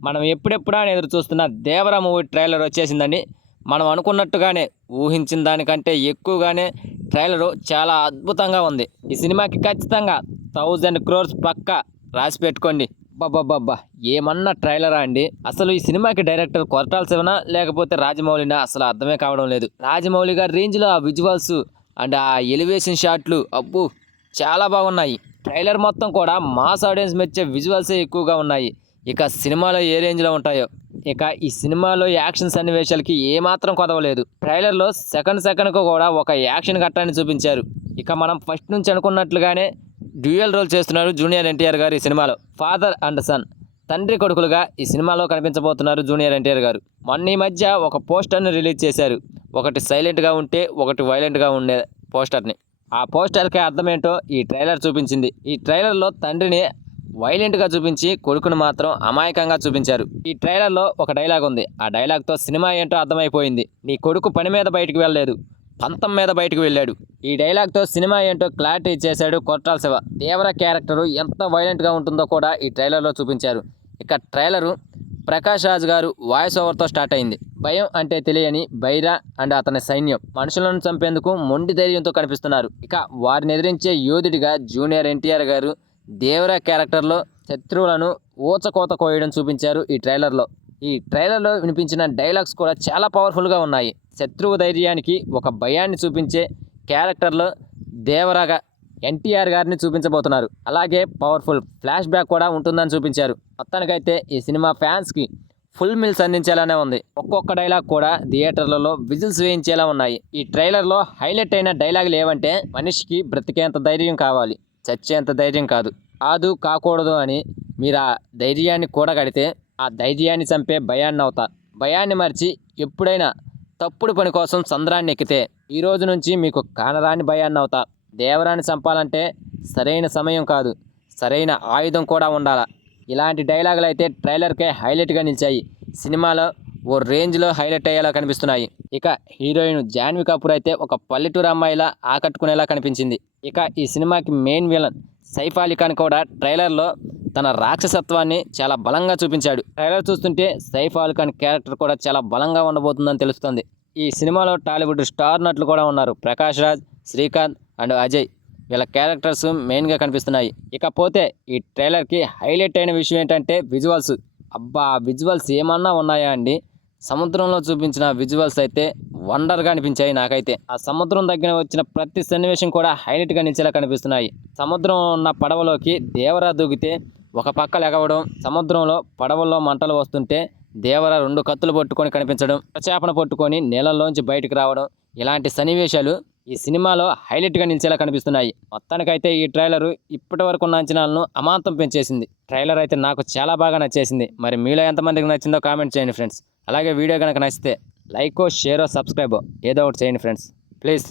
మనం ఎప్పుడెప్పుడా అని ఎదురు చూస్తున్న దేవర మూవీ ట్రైలర్ వచ్చేసిందండి. మనం అనుకున్నట్టుగానే ఊహించిన దానికంటే ఎక్కువగానే ట్రైలరు చాలా అద్భుతంగా ఉంది. ఈ సినిమాకి ఖచ్చితంగా 1000 crores పక్కా రాసి పెట్టుకోండి. అబ్బబ్బబ్బబ్బా! ఏమన్నా ట్రైలరా అండి. అసలు ఈ సినిమాకి డైరెక్టర్ కొరటాల శివనా లేకపోతే రాజమౌళినా అసలు అర్థమే కావడం లేదు. రాజమౌళి గారి రేంజ్లో ఆ విజువల్స్ అండ్ ఆ ఎలివేషన్ షాట్లు అబ్బో చాలా బాగున్నాయి. ట్రైలర్ మొత్తం కూడా మాస్ ఆడియన్స్ మెచ్చే విజువల్సే ఎక్కువగా ఉన్నాయి. ఇక సినిమాలో ఏ రేంజ్లో ఉంటాయో. ఇక ఈ సినిమాలో యాక్షన్ సన్నివేశాలకి ఏమాత్రం కొదవలేదు. ట్రైలర్లో సెకండ్కు కూడా ఒక యాక్షన్ ఘట్టాన్ని చూపించారు. ఇక మనం ఫస్ట్ నుంచి అనుకున్నట్లుగానే డ్యూయల్ రోల్ చేస్తున్నారు జూనియర్ ఎన్టీఆర్ గారు ఈ సినిమాలో. ఫాదర్ అండ్ సన్, తండ్రి కొడుకులుగా ఈ సినిమాలో కనిపించబోతున్నారు జూనియర్ ఎన్టీఆర్ గారు. మొన్న ఈ మధ్య ఒక పోస్టర్ని రిలీజ్ చేశారు. ఒకటి సైలెంట్గా ఉంటే ఒకటి వైలెంట్గా ఉండే పోస్టర్ని. ఆ పోస్టర్కి అర్థం ఏంటో ఈ ట్రైలర్ చూపించింది. ఈ ట్రైలర్లో తండ్రిని వైలెంట్గా చూపించి కొడుకును మాత్రం అమాయకంగా చూపించారు. ఈ ట్రైలర్లో ఒక డైలాగ్ ఉంది. ఆ డైలాగ్తో సినిమా ఏంటో అర్థమైపోయింది. నీ కొడుకు పని మీద బయటికి వెళ్ళలేదు, పంతం మీద బయటకు వెళ్ళాడు. ఈ డైలాగ్తో సినిమా ఏంటో క్లారిటీ ఇచ్చేశాడు కొరటాల శివ. దేవర క్యారెక్టరు ఎంత వైలెంట్గా ఉంటుందో కూడా ఈ ట్రైలర్లో చూపించారు. ఇక ట్రైలరు ప్రకాష్ రాజ్ గారు వాయిస్ ఓవర్తో స్టార్ట్ అయింది. భయం అంటే తెలియని బైరా అండ్ అతని సైన్యం మనుషులను చంపేందుకు మొండి ధైర్యంతో కనిపిస్తున్నారు. ఇక వారిని ఎదిరించే యోధుడిగా జూనియర్ ఎన్టీఆర్ గారు దేవర క్యారెక్టర్లో శత్రువులను ఊచకోత కోయడం చూపించారు ఈ ట్రైలర్లో. ఈ ట్రైలర్లో వినిపించిన డైలాగ్స్ కూడా చాలా పవర్ఫుల్గా ఉన్నాయి. శత్రువు ధైర్యానికి ఒక భయాన్ని చూపించే క్యారెక్టర్లో దేవరగా ఎన్టీఆర్ గారిని చూపించబోతున్నారు. అలాగే పవర్ఫుల్ ఫ్లాష్ బ్యాక్ కూడా ఉంటుందని చూపించారు. మొత్తానికైతే ఈ సినిమా ఫ్యాన్స్కి ఫుల్ మిల్స్ అందించేలానే ఉంది. ఒక్కొక్క డైలాగ్ కూడా థియేటర్లలో విజిల్స్ వేయించేలా ఉన్నాయి. ఈ ట్రైలర్లో హైలైట్ అయిన డైలాగులు ఏవంటే, మనిషికి బ్రతికేంత ధైర్యం కావాలి, చచ్చేంత ధైర్యం కాదు. కాకూడదు అని మీరు ఆ ధైర్యాన్ని కూడగడితే ఆ ధైర్యాన్ని చంపే భయాన్ని అవుతా. భయాన్ని మర్చి ఎప్పుడైనా తప్పుడు పని కోసం సంద్రాన్ని ఎక్కితే ఈ రోజు నుంచి మీకు కానరాని భయాన్ని అవుతా. దేవరాన్ని చంపాలంటే సరైన సమయం కాదు, సరైన ఆయుధం కూడా ఉండాలా. ఇలాంటి డైలాగులు అయితే ట్రైలర్కే హైలైట్గా నిలిచాయి. సినిమాలో ఓ రేంజ్లో హైలైట్ అయ్యేలా కనిపిస్తున్నాయి. ఇక హీరోయిన్ జాన్వీ కపూర్ అయితే ఒక పల్లెటూరు అమ్మాయిలా ఆకట్టుకునేలా కనిపించింది. ఇక ఈ సినిమాకి మెయిన్ విలన్ సైఫ్ అలీ ఖాన్ కూడా ట్రైలర్లో తన రాక్షసత్వాన్ని చాలా బలంగా చూపించాడు. ట్రైలర్ చూస్తుంటే సైఫ్ అలీ ఖాన్ క్యారెక్టర్ కూడా చాలా బలంగా ఉండబోతుందని తెలుస్తుంది. ఈ సినిమాలో టాలీవుడ్ స్టార్ నటులు కూడా ఉన్నారు. ప్రకాష్ రాజ్, శ్రీకాంత్ అండ్ అజయ్ వీళ్ళ క్యారెక్టర్స్ మెయిన్గా కనిపిస్తున్నాయి. ఇకపోతే ఈ ట్రైలర్కి హైలైట్ అయిన విషయం ఏంటంటే విజువల్స్. అబ్బా, విజువల్స్ ఏమన్నా ఉన్నాయా అండి. సముద్రంలో చూపించిన విజువల్స్ అయితే వండర్గా అనిపించాయి నాకైతే. ఆ సముద్రం దగ్గర వచ్చిన ప్రతి సన్నివేశం కూడా హైలైట్గా నిలిచేలా కనిపిస్తున్నాయి. సముద్రం ఉన్న పడవలోకి దేవరా దూకితే ఒక పక్క లెగవడం, సముద్రంలో పడవల్లో మంటలు వస్తుంటే దేవర 2 కత్తులు పట్టుకొని కనిపించడం, చేపను పట్టుకొని నీళ్ళల్లోంచి బయటకు రావడం, ఇలాంటి సన్నివేశాలు ఈ సినిమాలో హైలైట్గా నిలిచేలా కనిపిస్తున్నాయి. మొత్తానికైతే ఈ ట్రైలరు ఇప్పటి వరకు ఉన్న అంచనాలను అమాంతం పెంచేసింది. ట్రైలర్ అయితే నాకు చాలా బాగా నచ్చేసింది. మరి మీలో ఎంతమందికి నచ్చిందో కామెంట్ చేయండి ఫ్రెండ్స్. అలాగే వీడియో కనుక నచ్చితే లైకో, షేరో, సబ్స్క్రైబో ఏదో ఒకటి చేయండి ఫ్రెండ్స్ ప్లీజ్.